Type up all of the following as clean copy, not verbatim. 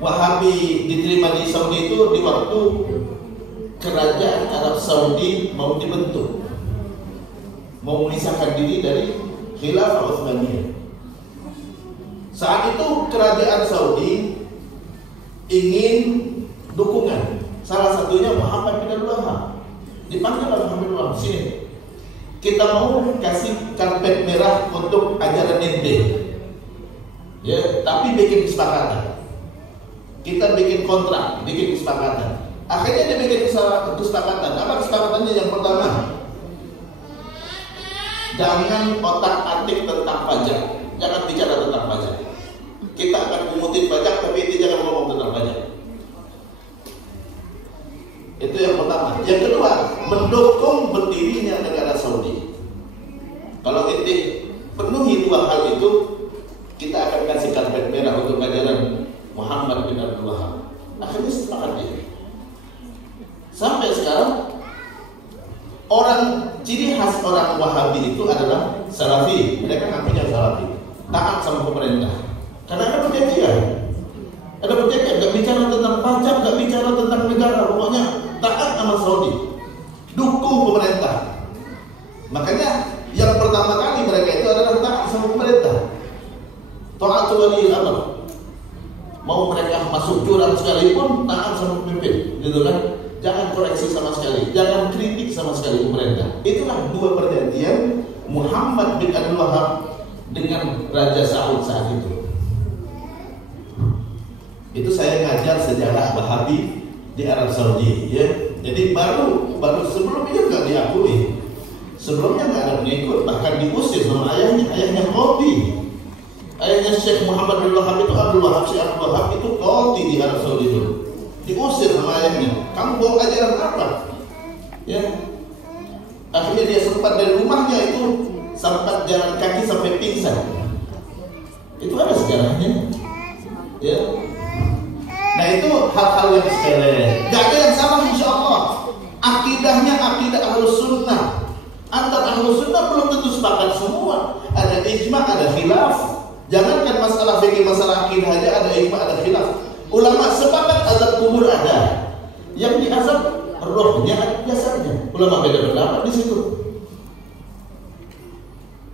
Wahabi diterima di Saudi itu di waktu kerajaan Arab Saudi mau dibentuk, mau memisahkan diri dari Khilafah Utsmaniyah. Saat itu kerajaan Saudi ingin dukungan, salah satunya Muhammad bin Abdul Wahab. Dipanggil oleh Muhammad bin Abdul Wahab, sini kita mau kasih karpet merah untuk ajaran ente, ya, tapi bikin kesepakatan. Kita bikin kontrak, bikin kesepakatan. Akhirnya dia bikin kesepakatan. Apa kesepakatannya? Yang pertama, jangan otak-atik tentang pajak, jangan bicara tentang pajak. Kita akan mengutin pajak, tapi itu jangan ngomong tentang pajak. Itu yang pertama. Yang kedua, mendukung berdirinya negara Saudi. Kalau kita penuhi dua hal itu, kita akan kasih karpet merah untuk ajaran Muhammad bin Abdul Wahab. Akhirnya sepakat dia. Sampai sekarang ciri khas orang Wahabi itu adalah Salafi. Mereka ngakunya Salafi, taat sama pemerintah. Karena ada perjanjian, gak bicara tentang pajak, gak bicara tentang negara, pokoknya taat sama Saudi, dukung pemerintah. Makanya yang pertama kali mereka itu adalah taat sama pemerintah. Ta'atu waliyil amr. Mau mereka masuk jurang sekalipun taat sama pemimpin, gitu kan? Jangan koreksi sama sekali, jangan kritik sama sekali pemerintah. Itulah dua perjanjian Muhammad bin Abdul Wahab dengan Raja Saud saat itu. Itu saya ngajar sejarah Wahabi di Arab Saudi, ya. Jadi baru sebelumnya nggak diakui, sebelumnya nggak ada pengikut, bahkan diusir sama ayahnya Qadhi. Ayahnya Syekh Muhammad bin Wahab itu Abdul Wahab, Syekh Abdul Wahab itu Qadhi di Arab Saudi itu. Diusir sama ayahnya. Kamu bawa ajaran apa? Ya. Akhirnya dia sempat dari rumahnya itu sempat jalan kaki sampai pingsan. Itu ada sejarahnya. Ya. Nah itu hal-hal yang sepele. Gak ada yang salah insya Allah. Akidahnya akidah Ahlus Sunnah. Antar Ahlus Sunnah belum tentu sepakat semua. Ada ijma, ada khilaf. Jangankan masalah fikih, masalah akidah aja ada ijma, ada khilaf. Ulama sepakat azab kubur ada. Yang diazab rohnya, jasadnya. Ulama beda pendapat di situ.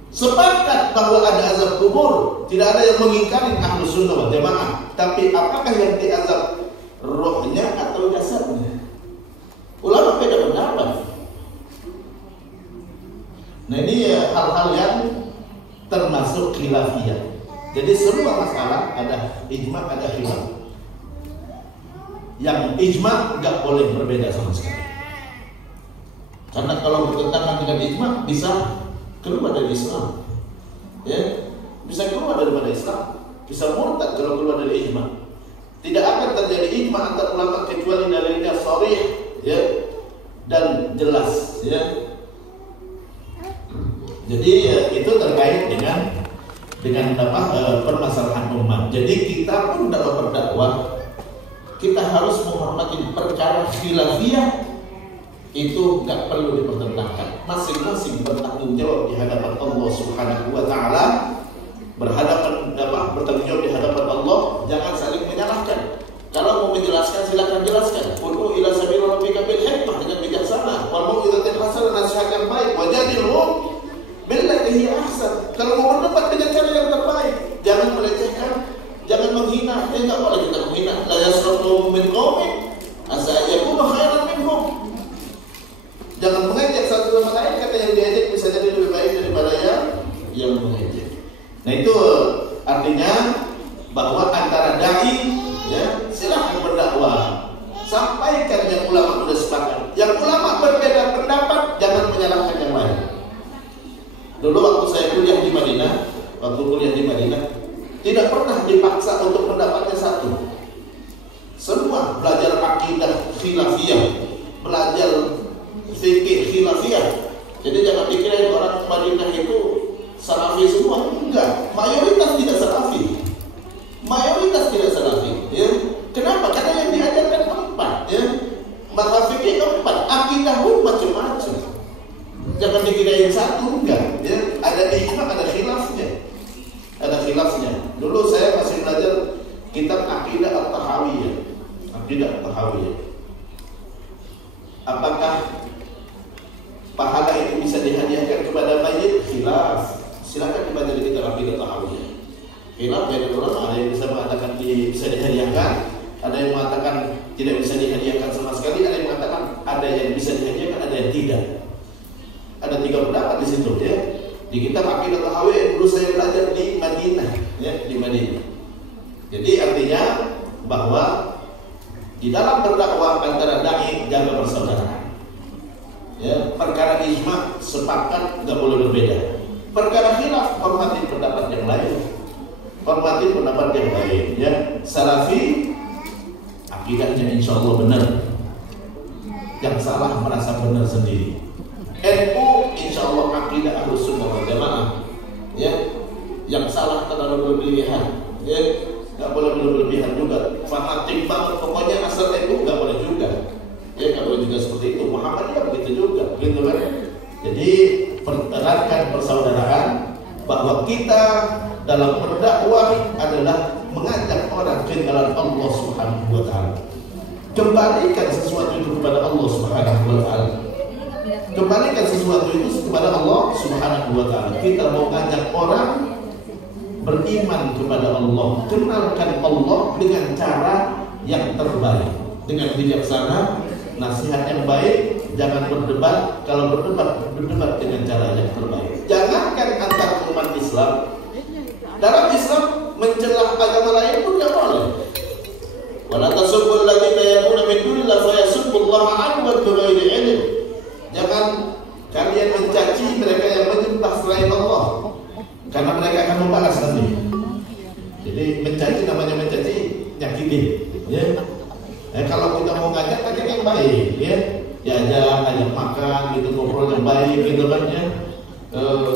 Sepakat bahwa ada azab kubur, tidak ada yang mengingkari Ahlus Sunnah wal Jamaah. Tapi apakah yang diazab rohnya atau jasadnya? Ulama beda pendapat. Nah ini hal-hal yang termasuk khilafiyah. Jadi semua masalah ada ijma, ada khilaf. Yang ijma nggak boleh berbeda sama sekali. Karena kalau bertentangan dengan ijma bisa keluar dari Islam, ya, bisa keluar daripada Islam, bisa murtad kalau keluar dari ijma. Tidak akan terjadi ijma antar ulama kecuali dalilnya sharih, ya, dan jelas, ya. Jadi ya, itu terkait dengan permasalahan umat. Jadi kita pun dalam berdakwah kita harus menghormati perkara khilafiyah, itu gak perlu dipertentangkan. Masing-masing bertanggung jawab di hadapan Allah Subhanahu wa taala, bertanggung jawab di hadapan Allah, jangan saling menyalahkan. Kalau mau menjelaskan silakan jelaskan. Ud'u ila sabil rabbika bil hikmah, dengan bijaksana, wal mau'izatil hasanah, nasihat yang baik, wajadilhum billati hiya ahsan. Kalau mau berdebat dengan cara yang terbaik, jangan melecehkan, jangan menghina. Tidak boleh kita menghina. La yasratu min qaumin asa yakunu khairan minhum. Jangan mengejek satu sama lain, kata yang diejek bisa jadi lebih baik daripada yang mengejek. Nah itu artinya bahwa antara dai, ya, silakan berdakwah, sampaikan yang ulama sudah sepakat. Yang ulama berbeda pendapat, jangan menyalahkan yang lain. Dulu waktu saya kuliah di Madinah, tidak pernah dipaksa untuk pendapatnya satu. Semua belajar akidah khilafiyah, belajar fikih khilafiyah. Jadi jangan dikira orang Madinah itu salafi semua. Enggak, mayoritas tidak salafi. Ya. Kenapa? Karena yang diajarkan empat, ya. Mazhab fikih empat, akidah pun macam-macam. Jangan dikira yang satu, enggak, ya. Ada ijma, ada khilafnya. Dulu saya masih belajar kitab Aqidah At-Tahawiyah bidah tahawiyah. Apakah pahala itu bisa dihadiahkan kepada mayit? Khilaf. Silakan dibaca di kitab bidah tahawiyah. Khilaf dari ulama, ada yang bisa mengatakan bisa dihadiahkan, ada yang mengatakan tidak bisa dihadiahkan sama sekali, ada yang mengatakan ada yang bisa dihadiahkan, ada yang tidak. Ada 3 pendapat di situ ya. Di kitab Aqidah Tahawiyah dulu saya belajar di Madinah ya, di Madinah. Jadi artinya bahwa di dalam berdakwah antara dai jaga persaudaraan. Ya, perkara ijma sepakat nggak boleh berbeda. Perkara khilaf hormati pendapat yang lain. Hormati pendapat yang lain ya. Salafi akidahnya insya Allah benar. Yang salah merasa benar sendiri. NU insya Allah akidah Ahlus Sunnah wal Jamaah ya. Yang salah terlalu berlebihan ya. Nggak boleh berlebihan juga, fanatik banget pokoknya asal NU nggak boleh juga ya, nggak boleh juga seperti itu. Muhammadiyah begitu juga gitu kan. Jadi eratkan persaudaraan, bahwa kita dalam berdakwah adalah mengajak orang ke jalan Allah Subhanahu wa taala. Kembalikan sesuatu itu kepada Allah Subhanahu wa taala. Kembalikan sesuatu itu kepada Allah Subhanahu wa taala. Kita mau ngajak orang beriman kepada Allah, kenalkan Allah dengan cara yang terbaik, dengan bijaksana, nasihat yang baik, jangan berdebat. Kalau berdebat dengan cara yang terbaik. Jangankan antar umat Islam, dalam Islam mencelah agama lain pun tidak boleh. Wala tasubbul ladzina yad'una min dunillahi fa yasubbullaha adwan bighairi ilm. Jangan kalian mencaci mereka yang menyembah selain Allah, karena mereka akan membalas nanti. Jadi mencaci namanya mencaci nyakitin ya. Kalau kita mau ngajak yang baik ya, ajak makan gitu, ngobrol yang baik gitu kan ya.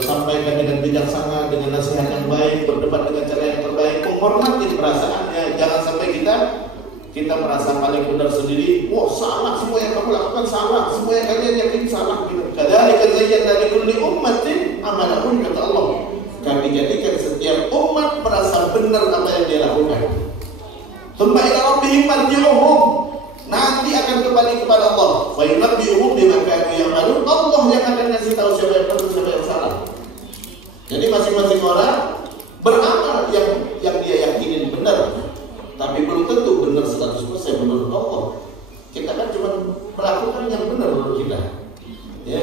Sampaikan dengan bijaksana, dengan nasihat yang baik, berdebat dengan cara yang terbaik, menghormati perasaannya. Jangan sampai kita merasa paling benar sendiri. Wah, salah, semua yang kamu lakukan salah, semua yang kalian yakin salah gitu. Kadzalika zayyana likulli ummatin amalahum, kata Allah. Kami jadikan setiap umat merasa benar apa yang dia lakukan. Tsumma ila rabbihim marji'uhum, nanti akan kembali kepada Allah. Wa yunabbi'uhum bima kanu ya'malun. Allah yang akan kasih tahu siapa yang benar, siapa yang salah. Jadi masing-masing orang beramal yang dia yakinin benar, tapi belum tentu benar 100% menurut Allah. Kita kan cuma melakukan yang benar menurut kita. Ya.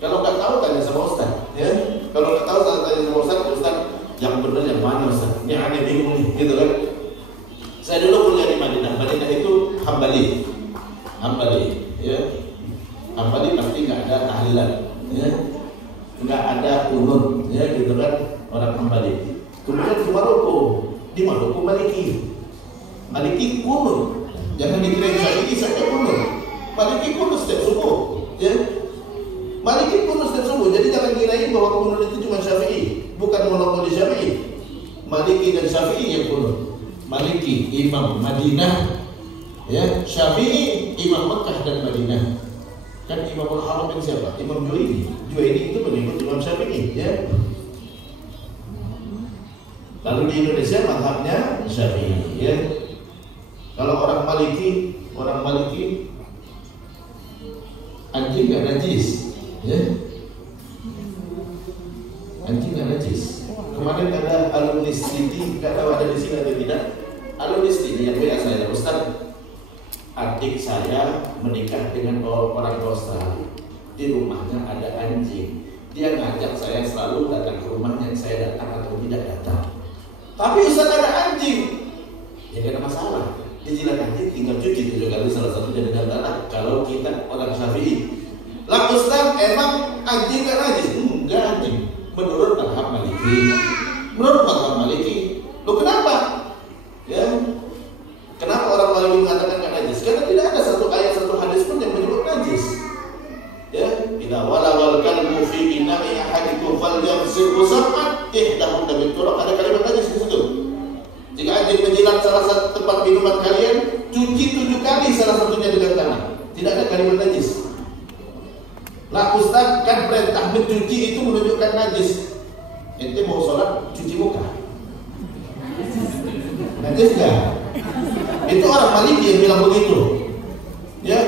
Kalau nggak tahu tanya sama Ustaz, ya. Kalau nggak tahu tanya sama Ustaz, yang benar yang mana Ustaz? Ini aneh bingung nih, gitu kan? Saya dulu kuliah di Madinah. Madinah itu Hambali, ya. Hambali pasti nggak ada tahlilan, ya. Nggak ada kunut, ya, gitu kan? Orang Hambali. Kemudian di Maroko Maliki kunut. Jangan dikira Syafi'i saja kunut. Maliki kunut setiap subuh, ya. Maliki kunut setiap subuh. Jadi jangan kirain bahwa kunut itu cuma Syafi'i. Bukan monopoli Syafi'i. Maliki dan Syafi'i yang kunut. Maliki imam Madinah, ya. Syafi'i imam Mekah dan Madinah. Kan Imamul Haram yang siapa? Imam Juwaini. Juwaini itu mengikut Imam Syafi'i, ya. Lalu di Indonesia mazhabnya Syafi'i, ya. Kalau orang Maliki anjing nggak najis, ya. Anjing nggak najis. Kemarin ada alumni studi, nggak tahu ada di sini atau tidak. Alumni studi yang WA saya, Ustaz, adik saya menikah dengan orang Australia. Di rumahnya ada anjing. Dia ngajak saya selalu datang ke rumahnya, saya datang atau tidak datang. Tapi Ustaz ada anjing, ya nggak ada masalah. Dijilat anjing tinggal cuci 7 kali, salah satunya dengan tanah. Kalau kita orang Syafi'i, lah Ustaz, emang anjing nggak najis? Enggak anjing. Menurut mazhab Maliki. Loh kenapa? Ya, kenapa orang Maliki mengatakan nggak najis? Karena tidak ada satu ayat, satu hadis pun yang menyebut najis. Ya, idza walawal kalbu fi ina'i ahadikum falyaghsilhu sab'an ihdahunna biturab. Ada kalimat najis di situ. Jika anjing menjilat salah satu tempat minuman kalian, cuci 7 kali salah satunya dengan tanah. Tidak ada kalimat najis. Lah Ustaz, kan perintah mencuci itu menunjukkan najis. Ente mau sholat cuci muka, najis nggak? Itu orang Maliki yang bilang begitu. Ya.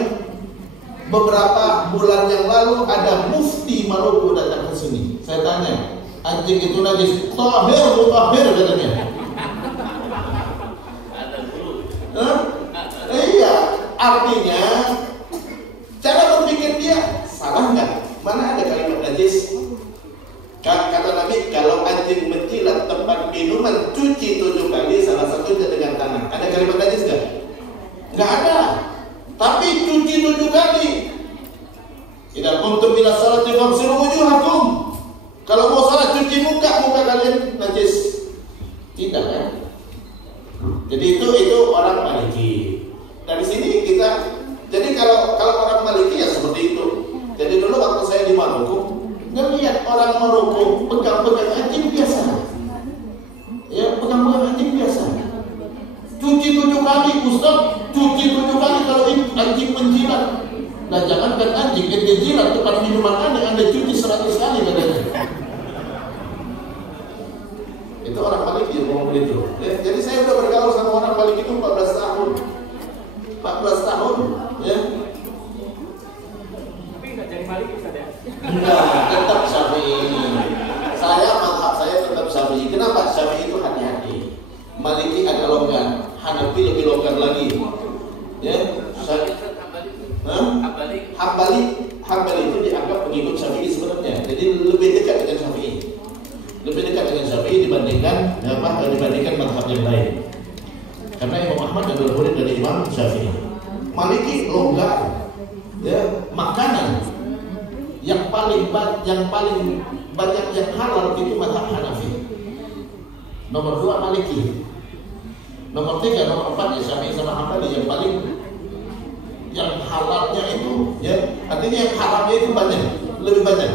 Beberapa bulan yang lalu ada mufti Maroko datang ke sini. Saya tanya, anjing itu najis? Tahir, mutahhir katanya. Iya, artinya cara berpikir dia salah nggak? Mana ada kalimat najis? Kata Nabi, kalau anjing menjilat tempat minuman, cuci 7 kali, salah satunya dengan tangan. Ada kalimat najis nggak? Nggak ada. Tapi cuci 7 kali. Idza qumtum ila salati faghsilu wujuhakum. Kalau mau salat cuci muka kalian najis. Tidak kan? Jadi itu orang Maliki. Dari sini kita, jadi kalau orang Maliki ya seperti itu. Jadi dulu waktu saya di Maroko, ngelihat orang Maroko pegang-pegang anjing biasa. Ya, pegang-pegang anjing biasa. Cuci 7 kali, Ustaz. Cuci 7 kali kalau anjing menjilat. Nah, jangankan anjing, ente jilat tempat minuman Anda cuci 100 kali katanya. Itu orang Maliki yang ngomong begitu. Ya, jadi saya udah bergaul sama orang Maliki itu 14 tahun. 14 tahun, ya. Tapi nggak jadi Maliki saja. Enggak, tetap Syafi'i. Mazhab saya tetap Syafi'i. Kenapa? Syafi'i itu hati-hati. Maliki agak longgar, Hanafi lebih longgar lagi. Ya, Hambali itu dianggap pengikut Syafi'i sebenarnya. Jadi lebih dekat dengan Syafi'i. Lebih dekat dengan Syafi'i dibandingkan mazhab yang lain. Karena Imam Ahmad adalah murid dari Imam Syafi'i. Maliki longgar. Ya, makanan yang paling banyak yang halal itu mazhab Hanafi. Nomor 2 Maliki. Nomor 3, nomor 4 ya Syafi'i sama Hambali. Yang halalnya itu, ya, artinya yang haramnya itu lebih banyak.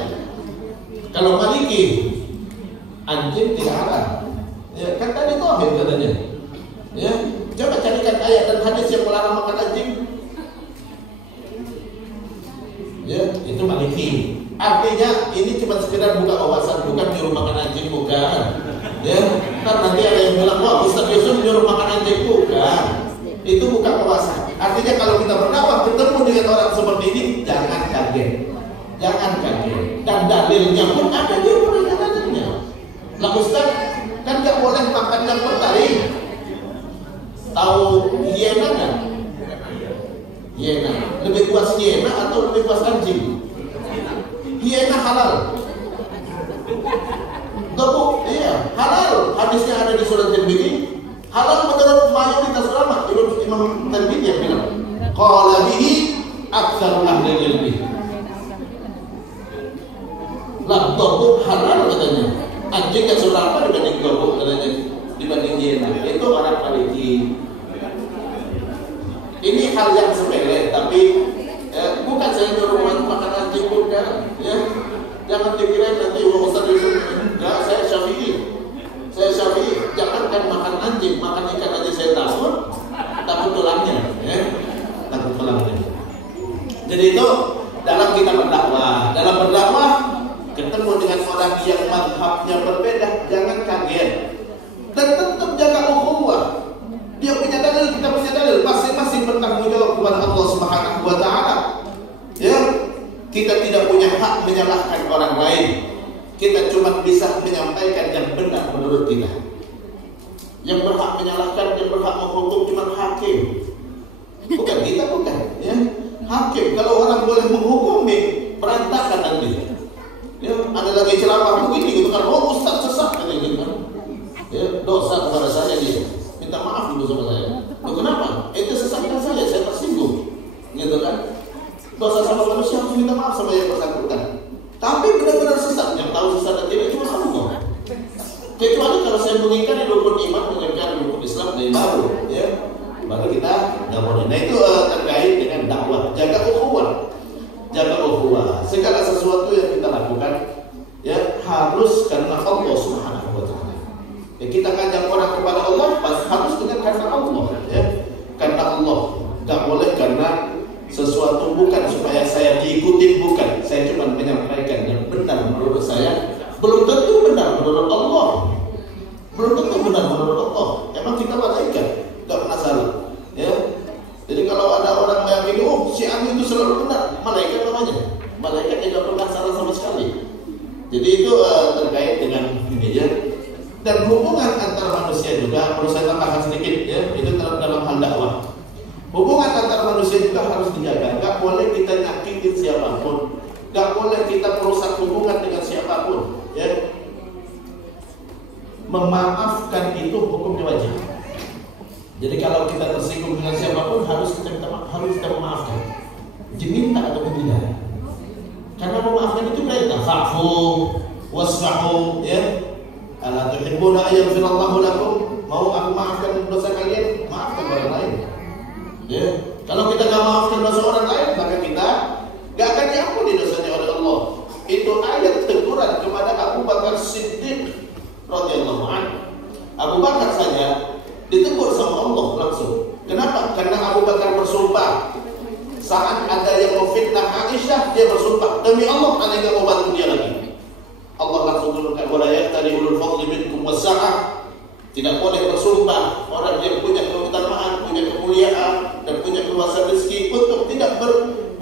Kalau Maliki, anjing tidak halal. Ya, kan tadi tauhid katanya. Ya, coba carikan ayat dan hadis yang melarang makan anjing. Ya, itu Maliki. Artinya ini cuma sekedar buka wawasan, bukan nyuruh makan anjing, bukan. Ya, kan nanti ada yang bilang, wah Ustaz Yusuf nyuruh makan anjing, bukan. Itu bukan wawasan. Artinya kalau kita berdakwah ketemu dengan orang seperti ini, jangan kaget. Dan dalilnya pun ada, dia pun ada dalilnya. Lah Ustaz, kan nggak boleh makan yang bertaring. Tahu hiena kan? Hiena. Lebih puas hiena atau lebih puas anjing? Hiena halal. Gabung, iya, halal. Hadisnya ada di surat Tirmidzi. Halal menurut mayoritas ulama. Imam Tirmidzi yang bilang, qala bihi aktsar ahli ilmi. Lah gabung halal katanya. Anjing yang seberapa dibanding gabung katanya, dibanding hiena. Itu orang Maliki. Ini hal yang sepele, tapi bukan saya nyuruh makan anjing, bukan. Ya, jangan dikira nanti Ustaz Yusuf. Enggak, saya Syafi'i. Jangankan makan anjing, makan ikan aja saya takut tulangnya. Ya, takut tulangnya. Jadi itu dalam kita berdakwah, ketemu dengan orang yang mazhabnya berbeda, jangan kaget. Dan tetap jaga ukhuwah. Dia punya dalil, kita punya dalil, masing-masing bertanggung jawab kepada Allah Subhanahu wa taala. Ya, kita tidak punya hak menyalahkan orang lain. Kita cuma bisa menyampaikan yang benar menurut kita. Yang berhak menyalahkan, yang berhak menghukum cuma hakim. Bukan kita, bukan. Ya, hakim. Kalau orang boleh menghukumi, berantakan nanti. Ya, ada lagi ceramah begini gitu kan, oh Ustaz sesat gitu kan. Ya, dosa kepada saya dia. Minta maaf dulu sama saya. Loh, kenapa? Itu sesatkan saya tersinggung. Gitu kan? Dosa sama manusia harus minta maaf sama yang bersangkutan. Tapi benar-benar sesat, yang tahu sesat dan tidak cuma Allah. Kecuali kalau saya mengingkari rukun iman, mengingkari rukun Islam dari baru, ya, baru kita nggak boleh. Nah itu terkait dengan dakwah, jaga ukhuwah. Segala sesuatu yang kita lakukan, ya harus karena Allah Subhanahu wa taala. Ya, kita ngajak orang kepada Allah, harus dengan karena Allah, ya, karena Allah. Nggak boleh karena sesuatu, bukan supaya saya diikuti, bukan. Saya cuma menyampaikan yang benar menurut saya. Belum tentu benar menurut Allah. Emang kita malaikat, nggak pernah salah. hubungan antara manusia juga perlu saya tambahkan sedikit ya, itu dalam hal dakwah. Hubungan antara manusia juga harus dijaga. Gak boleh kita nyakitin siapapun, gak boleh kita merusak hubungan dengan siapapun. Ya, memaafkan itu hukumnya wajib. Jadi kalau kita tersinggung dengan siapapun harus kita memaafkan. Diminta atau tidak? Karena memaafkan itu perintah. Fa'fu wasfahu ya. Ala tuhibbuna ayyafirallahu lakum. Mau aku maafkan dosa kalian, maafkan orang lain. Ya, kalau kita nggak maafkan dosa orang lain, maka kita nggak akan diampuni dosanya oleh Allah. Itu ayat teguran kepada Abu Bakar Siddiq radhiyallahu anhu. Abu Bakar saja ditegur sama Allah langsung. Kenapa? Karena Abu Bakar bersumpah saat ada yang memfitnah Aisyah, dia bersumpah demi Allah, ana nggak mau bantu dia lagi. Allah langsung turunkan wala yaqtali ulul fadli minkum wasa'ah. Tidak boleh bersumpah orang yang punya keutamaan, punya kemuliaan, dan punya keluasan rezeki untuk tidak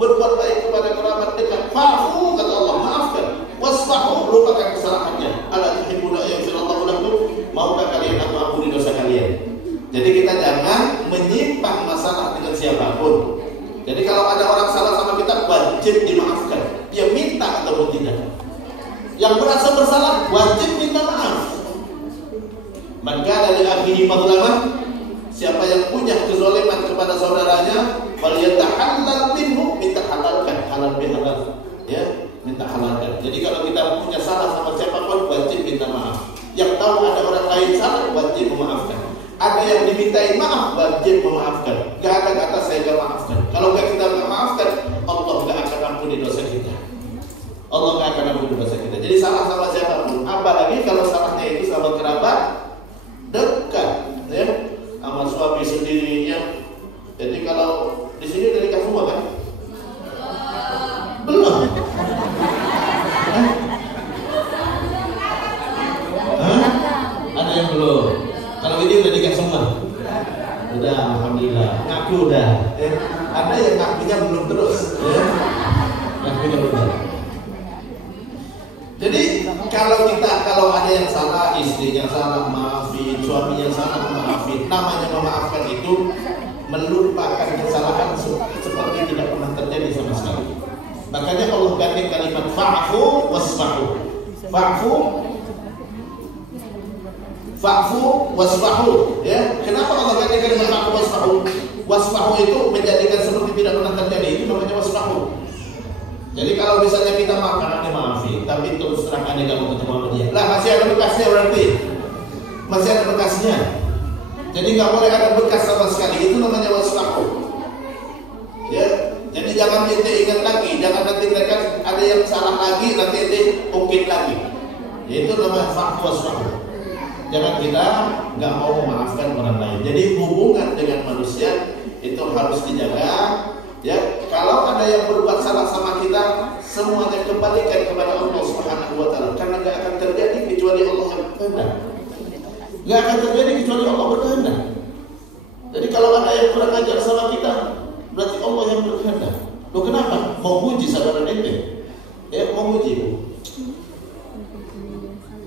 berbuat baik kepada kerabat dekat. Fa'fu, kata Allah, maafkan. Wasfahu, lupakan kesalahannya. Ala tuhibbuna ayyafirallahu lakum. Maukah kalian aku ampuni dosa kalian? Jadi kita jangan menyimpang masalah dengan siapapun. Jadi kalau ada orang salah sama kita, wajib dimaafkan. Dia minta ataupun tidak. Yang merasa bersalah, wajib minta maaf. Maka dari akhihi madlamah, siapa yang punya kezaliman kepada saudaranya, falyatahallal minhu, minta halalkan, halal bihalal, ya, minta halalkan. Jadi kalau kita punya salah sama siapapun, wajib minta maaf. Yang tahu ada orang lain salah, wajib memaafkan. Ada yang dimintai maaf, wajib memaafkan. Gak ada kata saya gak maafkan. Kalau gak kita maafkan, Allah gak akan ampuni dosa kita. Allah gak akan ampuni dosa kita. Jadi salah sama siapapun, apalagi kalau salahnya itu sama kerabat dekat, ya, sama suami sendirinya. Jadi kalau di sini dari nikah semua kan? Belum. Ada yang belum. Kalau ini udah nikah semua. Udah, alhamdulillah. Ngaku udah. Ada yang ngakunya belum terus. Ya. Ngakunya belum. Jadi kalau ada yang salah, istri yang salah maafin, suami yang salah maafin. Namanya memaafkan itu melupakan kesalahan seperti tidak pernah terjadi sama sekali. Makanya Allah ganti kalimat fa'fu wasfahu. Fa'fu wasfahu. Ya, kenapa Allah ganti kalimat fa'fu wasfahu? Wasfahu itu menjadikan seperti tidak pernah terjadi. Itu namanya wasfahu. Jadi kalau misalnya kita makan, maafin, tapi terus terang ada gak mau ketemu sama dia, lah masih ada bekasnya berarti, masih ada bekasnya. Jadi nggak boleh ada bekas sama sekali. Itu namanya wasfahu. Ya, jadi jangan ente ingat lagi, jangan nanti mereka ada yang salah lagi, nanti ente ungkit lagi. Itu namanya wasfahu. Jangan kita nggak mau memaafkan orang lain. Jadi hubungan dengan manusia itu harus dijaga. Ya, kalau ada yang berbuat salah sama kita, semuanya kembalikan kepada Allah Subhanahu wa taala. Karena enggak akan terjadi kecuali Allah yang berkehendak. Enggak akan terjadi kecuali Allah berkehendak. Jadi kalau ada yang kurang ajar sama kita, berarti Allah yang berkehendak. Loh kenapa? Mau uji saudara ente? Ya, mau uji.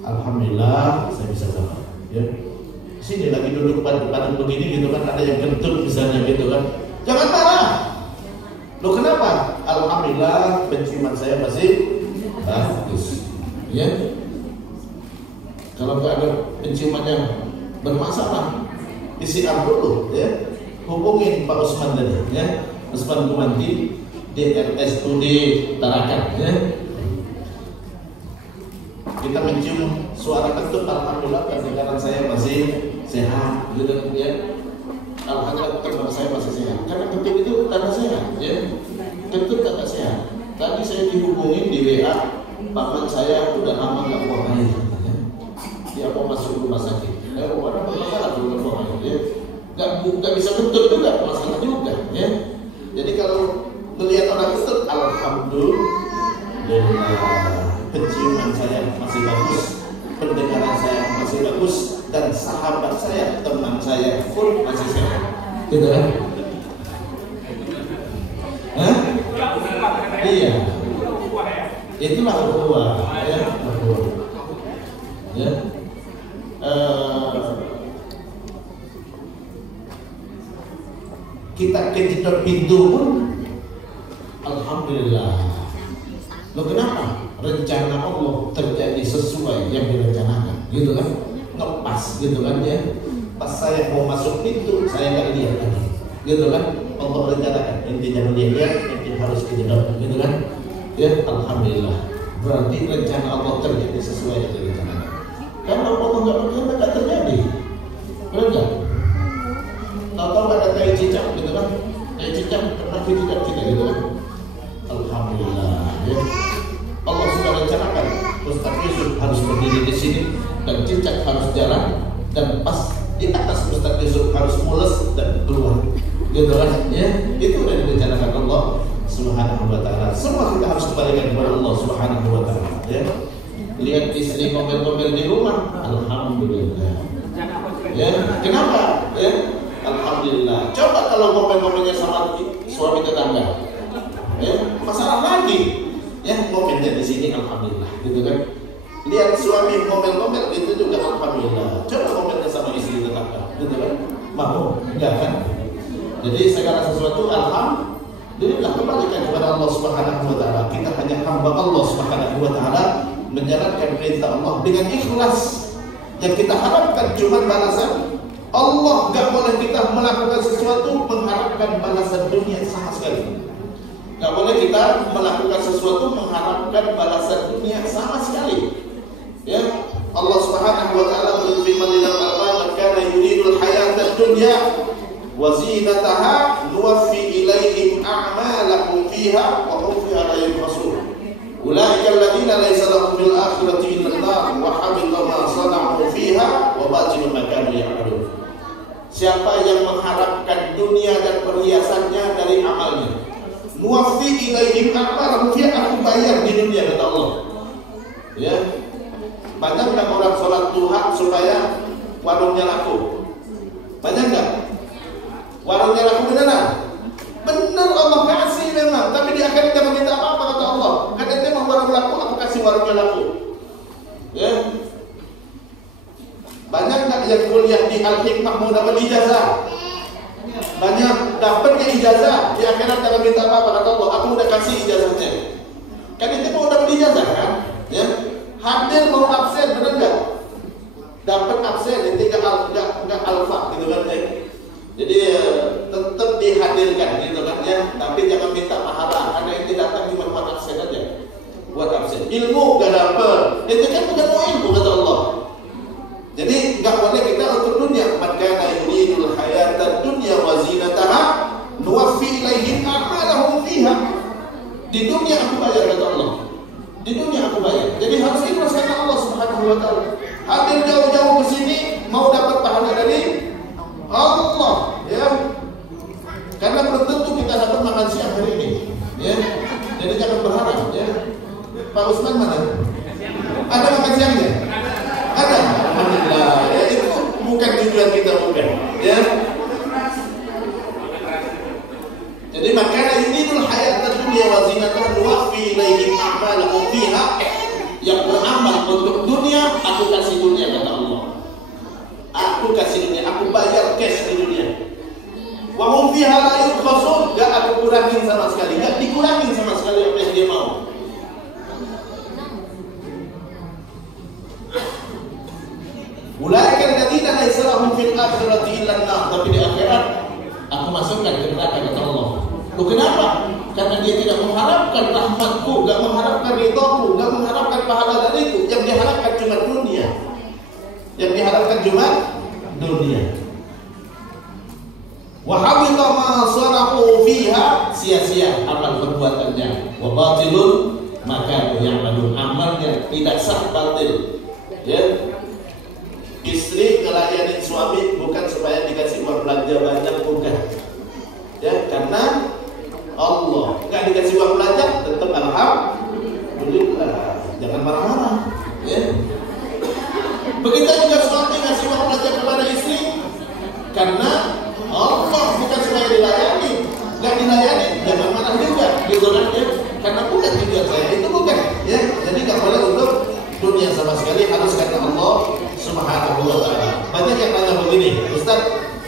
Alhamdulillah saya bisa sabar. Ya. Sini lagi duduk pada begini gitu kan, ada yang kentut misalnya gitu kan. Jangan marah. Loh kenapa? Alhamdulillah penciuman saya masih bagus. Ya. Kalau nggak ada penciumannya bermasalah, isi dulu ya. Hubungin Pak Usman tadi ya. Usman Kumanti DRSUD Tarakan ya. Kita mencium suara kentut, alhamdulillah pendengaran saya masih sehat gitu ya. Alhamdulillah teman saya masih sehat. Karena kentut itu tanda sehat, ya. Kentut tanda sehat. Tadi saya dihubungin di WA, paman saya udah lama nggak buang air, ya. Dia mau masuk rumah sakit. Orang bermasalah belum buang air, ya. Nggak bisa kentut juga, masalah juga, ya. Jadi kalau melihat orang kentut, alhamdulillah, penciuman saya masih bagus, pendengaran saya masih bagus. Dan sahabat saya, teman saya pun masih sehat. Gitu kan? Hah? Iya. Itulah ukhuwah, ya, ukhuwah. Ya. kita kejedot pintu pun alhamdulillah. Loh kenapa? Rencana Allah terjadi sesuai yang direncanakan, gitu kan? Ngepas, gitu kan ya? Pas saya mau masuk pintu, saya nggak lihat lagi, gitu kan? Allah rencanakan, inti jangan lihat, inti harus kejedot, gitu kan? Ya, alhamdulillah. Berarti rencana Allah terjadi sesuai yang direncanakan. Karena Allah nggak berkehendak nggak terjadi, benar nggak? Tahu-tahu ada tai cicak, gitu kan? Tai cicak pernah cicak kita, gitu kan? Alhamdulillah, ya. Allah sudah rencanakan Ustaz Yusuf harus berdiri di sini dan cicak harus jalan, dan pas di atas Ustaz Yusuf harus mules dan keluar, gitu kan? Ya, itu sudah direncanakan Allah Subhanahu wa ta'ala. Semua kita harus kembalikan kepada Allah Subhanahu wa ta'ala, ya. Lihat istri ngomel-ngomel di rumah, alhamdulillah. Ya, kenapa? Ya, alhamdulillah. Coba kalau ngomel-ngomelnya sama suami tetangga, ya, masalah lagi. Ya, ngomongnya di sini alhamdulillah, gitu kan? Lihat suami ngomel-ngomel itu juga alhamdulillah. Coba ngomongnya sama istri tetangga, gitu kan? Mau? Enggak kan? Jadi segala sesuatu alhamdulillah, kembalikan kepada Allah Subhanahu wa ta'ala. Kita hanya hamba Allah Subhanahu wa ta'ala, menjalankan perintah Allah dengan ikhlas. Yang kita harapkan cuma balasan Allah. Gak boleh kita melakukan sesuatu mengharapkan balasan dunia sama sekali. Gak boleh kita melakukan sesuatu mengharapkan balasan dunia sama sekali. Ya, Allah Subhanahu wa ta'ala berfirman di dalam Al-Qur'an, "Kana yuridul hayatad dunya wa zinataha nuwaffi ilaihim a'malahum fiha wa hum fiha la yubkhasun. Ulaika alladziina laysa lahum fil akhirati illa an-nar wa habita ma sana'u fiha wa batilun ma kanu ya'malun." Siapa yang mengharapkan dunia dan perhiasannya dari amalnya, nuwaffi ilaihim a'malahum fiha, aku bayar di dunia, kata Allah. Ya, banyak nggak orang sholat duha supaya warungnya laku? Banyak nggak? Warungnya laku beneran? Bener, Allah kasih memang. Tapi di akhirnya jangan minta apa-apa, kata Allah. Karena dia mau warung laku, aku kasih warungnya laku. Ya, banyak nggak yang kuliah di Al-Hikmah mau dapat ijazah? Banyak, dapatnya ijazah, di akhirat jangan minta apa-apa, kata Allah, aku udah kasih ijazahnya. Kan itu mau dapat ijazah kan? Ya, hadir mau absen, benar nggak? Dapat absen, ini nggak alfa, gitu kan ya. Jadi tetap dihadirkan, gitu kan ya. Tapi jangan minta pahala, karena yang datang cuma buat absen aja, buat absen. Ilmu nggak dapat, itu kan bukan mau ilmu, kata Allah. Jadi nggak boleh kita untuk dunia. Makana yuridul hayatad dunya wa zinataha nuwaffi ilaihim a'malahum fiha. Di dunia aku bayar, kata Allah. Di dunia aku bayar. Jadi harus ikhlas karena Allah Subhanahu wa ta'ala. Hadir jauh-jauh ke sini mau dapat pahala dari Allah, ya. Karena belum tentu kita dapat makan siang hari ini, ya. Jadi jangan berharap, ya. Pak Usman mana? Ada makan siangnya? Ada. Alhamdulillah, ya, itu bukan tujuan kita, bukan, ya. Jadi makanya yuridul hayatad dunya wa zinataha nuwaffi ilaihim a'malahum fiha. Yang beramal untuk dunia, aku kasih dunia, kata Allah. Aku kasih dunia, aku bayar cash di dunia. Wa hum fiha la yubkhasun, gak aku kurangin sama sekali, gak dikurangin sama sekali apa yang dia mau. Ulaika alladziina laysa lahum fil akhirati illa an-nar, tapi di akhirat aku masukkan ke neraka, kata Allah. Loh kenapa? Karena dia tidak mengharapkan rahmatku, gak mengharapkan ridhoku, gak mengharapkan pahala dariku. Yang diharapkan cuma dunia. Yang diharapkan cuma dunia. Wa habita ma sarafu fiha, sia-sia amal perbuatannya. Wa batilun ma kanu ya'malun, amalnya tidak sah, batil. Ya. Istri ngelayanin suami bukan supaya dikasih uang belanja banyak, bukan. Ya, karena Allah nggak dikasih uang belanja, tetap alhamdulillah. Jangan marah-marah, ya. Begitu juga suami ngasih uang belanja kepada istri, karena Allah bukan supaya dilayani, nggak dilayani, jangan marah juga, gitu kan ya. Karena bukan tujuan saya, itu bukan, ya. Jadi nggak boleh untuk dunia sama sekali, harus karena Allah Subhanahu wa ta'ala. Banyak yang nanya begini, Ustaz,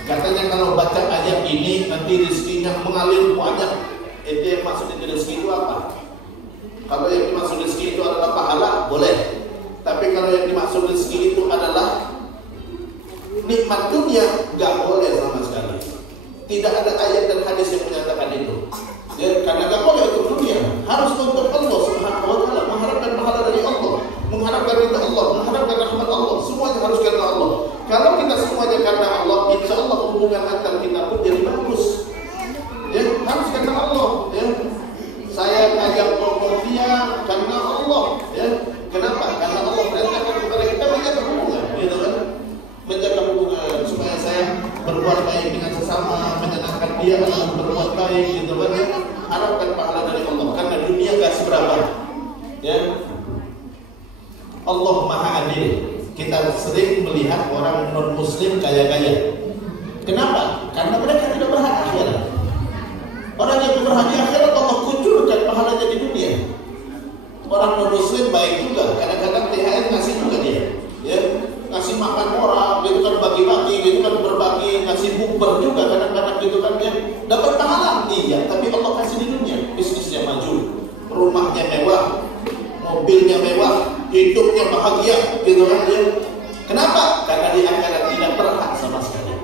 katanya kalau baca ayat ini nanti rezekinya mengalir banyak. Itu yang maksud rezeki itu apa? Kalau yang dimaksud rezeki itu adalah pahala, boleh. Tapi kalau yang dimaksud rezeki itu adalah nikmat dunia, nggak boleh sama sekali. Tidak ada ayat dan hadis yang menyatakan itu. Ya, karena nggak boleh untuk dunia, harus untuk Allah Subhanahu wa Ta'ala, mengharapkan pahala dari Allah, mengharapkan ridha Allah, mengharapkan rahmat Allah. Semuanya harus karena Allah. Kalau kita semuanya karena Allah, insya Allah hubungan antar kita pun jadi bagus. Ya, harus karena Allah. Ya, saya ngajak ngomong dia karena Allah. Ya, kenapa? Karena Allah perintahkan kepada kita menjaga hubungan, gitu kan? Menjaga hubungan supaya saya berbuat baik dengan sesama, menyenangkan dia dalam berbuat baik, gitu kan? Ya, harapkan pahala dari Allah. Karena dunia gak seberapa. Ya, Allah Maha Adil. Kita sering melihat orang non-muslim kaya-kaya. Kenapa? Karena mereka tidak berhak akhirat. Orang yang berhak akhirat Allah kucurkan pahalanya di dunia. Orang non-muslim baik juga, kadang-kadang THR ngasih juga dia. Ya, ngasih makan orang, gitu kan, bagi-bagi, gitu kan, berbagi, ngasih bukber juga kadang-kadang, gitu kan, dia dapat pahala. Iya, tapi Allah kasih di dunia, bisnisnya maju, rumahnya mewah, mobilnya mewah, hidupnya bahagia, gitu kan dia. Kenapa? Karena di akhirat tidak berhak sama sekali.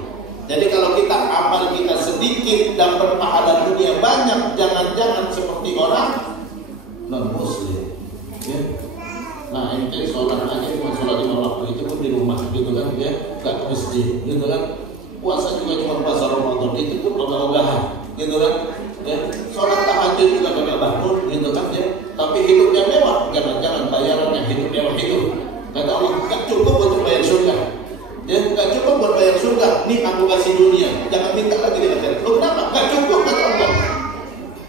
Jadi kalau kita amal kita sedikit dapat pahala dunia banyak, jangan-jangan seperti orang non-muslim. Ya. Nah, ente sholat aja cuma sholat 5 waktu itu pun di rumah, gitu kan, ya, gak ke masjid, gitu kan. Puasa juga cuma puasa Ramadan, itu pun ogah-ogahan, gitu kan. Ya. Sholat tahajud juga gak bangun, gitu kan, ya. Tapi hidupnya mewah, jangan-jangan bayarannya hidup mewah itu. Kata Allah, gak cukup untuk bayar surga. Ya, gak cukup buat bayar surga. Nih aku kasih dunia, jangan minta lagi di akhirat. Loh, kenapa? Gak cukup, kata Allah.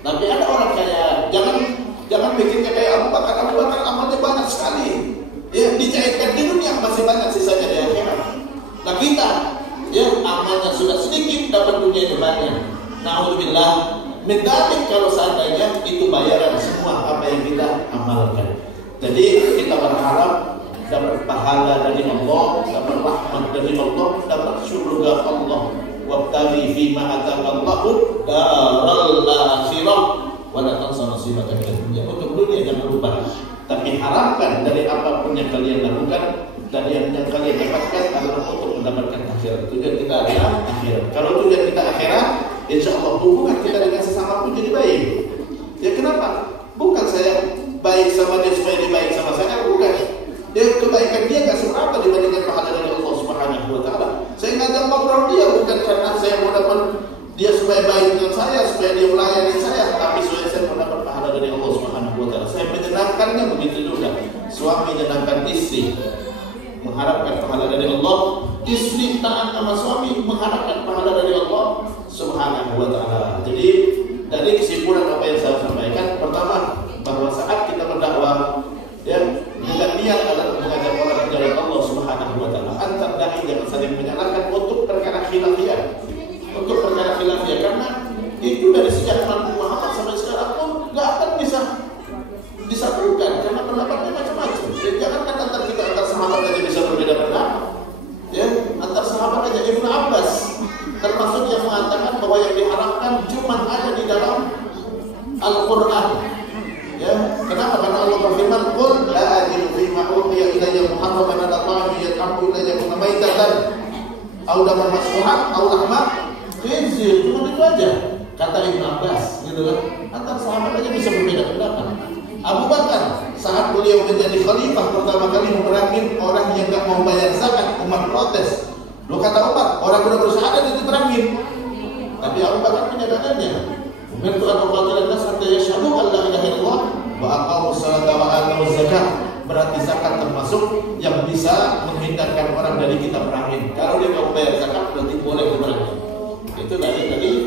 Tapi ada orang kaya, jangan bikin kayak Abu Bakar amalnya banyak sekali. Ya, dicairkan di dunia masih banyak sisanya di akhirat. Nah kita, ya, amalnya sudah sedikit, dapat dunia banyak. Na'udzubillah min dzalik, kalau seandainya itu bayaran semua apa yang kita amalkan. Jadi kita berharap dapat pahala dari Allah, dapat rahmat dari Allah, dapat surga Allah. Wabtaghi fima ataqallahu daral akhirah wa la tansa nasibaka minad dunya. Untuk dunia jangan lupa, tapi harapkan dari apapun yang kalian lakukan dan yang kalian dapatkan adalah untuk mendapatkan akhirat. Tujuan kita adalah akhirat. Kalau tujuan kita akhirat, insya Allah hubungan kita dengan sesama pun jadi baik. Ya, kenapa? Bukan saya baik sama dia supaya dia baik sama saya, bukan. Dia kebaikan dia gak seberapa dibandingkan pahala dari Allah Subhanahu wa Ta'ala. Saya ngajak ngobrol dia bukan karena saya mau dapat dia supaya baik dengan saya, supaya dia melayani saya, tapi supaya saya mau dapat pahala dari Allah Subhanahu wa Ta'ala. Saya menyenangkannya begitu juga. Suami menyenangkan istri, mengharapkan pahala dari Allah. Istri taat sama suami, mengharapkan pahala dari Allah Subhanahu wa Ta'ala. Jadi dari kesimpulan apa yang saya sampaikan, pertama, bahwa saat kita berdakwah, ya, bukan niat adalah mengajak orang ke jalan Allah Subhanahu wa Ta'ala. Antar dai jangan saling menyalahkan untuk perkara khilafiyah. Untuk perkara khilafiyah, karena itu dari sejak Nabi Muhammad sampai sekarang pun nggak akan bisa disatukan karena pendapatnya macam-macam. Jadi jangan kata antar kita antar sahabat aja bisa berbeda pendapat. Ya, antar sahabat aja Ibnu Abbas termasuk yang mengatakan bahwa yang diharapkan cuma ada di dalam Al-Quran. Ya, kenapa? Karena Allah berfirman, "Qul la ajidu fi ma uhiya ilayya muharraman ala ta'amin yat'amu ilayya maitatan aw daman masfuhan aw lahma khinzir." Cuma itu aja kata Ibnu Abbas, gitu kan. Antar sahabat aja bisa berbeda pendapat. Abu Bakar saat beliau menjadi khalifah pertama kali memerangi orang yang enggak mau bayar zakat, umat protes. Lu kata Umar, orang udah bersyahadat itu terangin. Tapi Abu Bakar punya dadanya. Umirtu an uqatila an-nas hatta yashhadu an la ilaha illallah wa aqamus salata wa atuz zakat. Berarti zakat termasuk yang bisa menghindarkan orang dari kita perangin. Kalau dia mau bayar zakat berarti boleh diperangin. Itu dari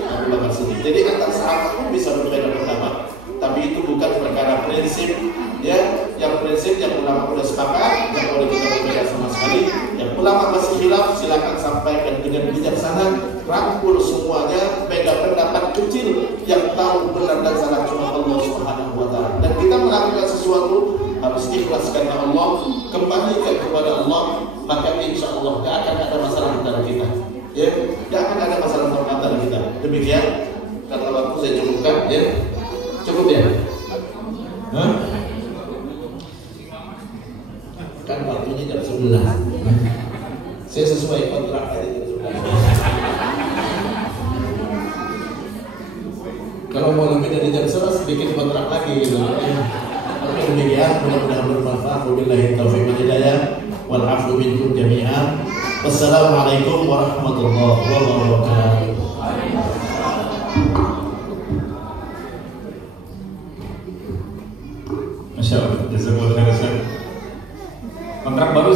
Abu Bakar sendiri. Jadi antar sahabat pun bisa berbeda pendapat. Tapi itu bukan perkara prinsip, ya. Yang prinsip yang ulama sudah sepakat, yang boleh kita berbeda sama sekali. Yang ulama masih khilaf, silakan sampaikan dengan bijaksana, rangkul semuanya. Beda pendapat kecil, yang tahu benar dan salah cuma Allah Subhanahu wa Ta'ala. Dan kita melakukan sesuatu harus ikhlas karena Allah, kembalikan kepada Allah, maka insya Allah gak akan ada masalah antara kita. Ya, gak akan ada masalah antara kita. demikian, karena waktu saya cukupkan ya. Cukup ya? Hah? Kan waktunya jam 11. Saya sesuai kontrak tadi jam 11. Kalau mau lebih dari jam 11 bikin kontrak lagi gitu. Oke, demikian, mudah-mudahan bermanfaat. Wabillahi taufiq wal hidayah wal 'afwu minkum jami'an. Wassalamualaikum warahmatullahi wabarakatuh. Masya Allah, jazakallahu khairan. Kontrak baru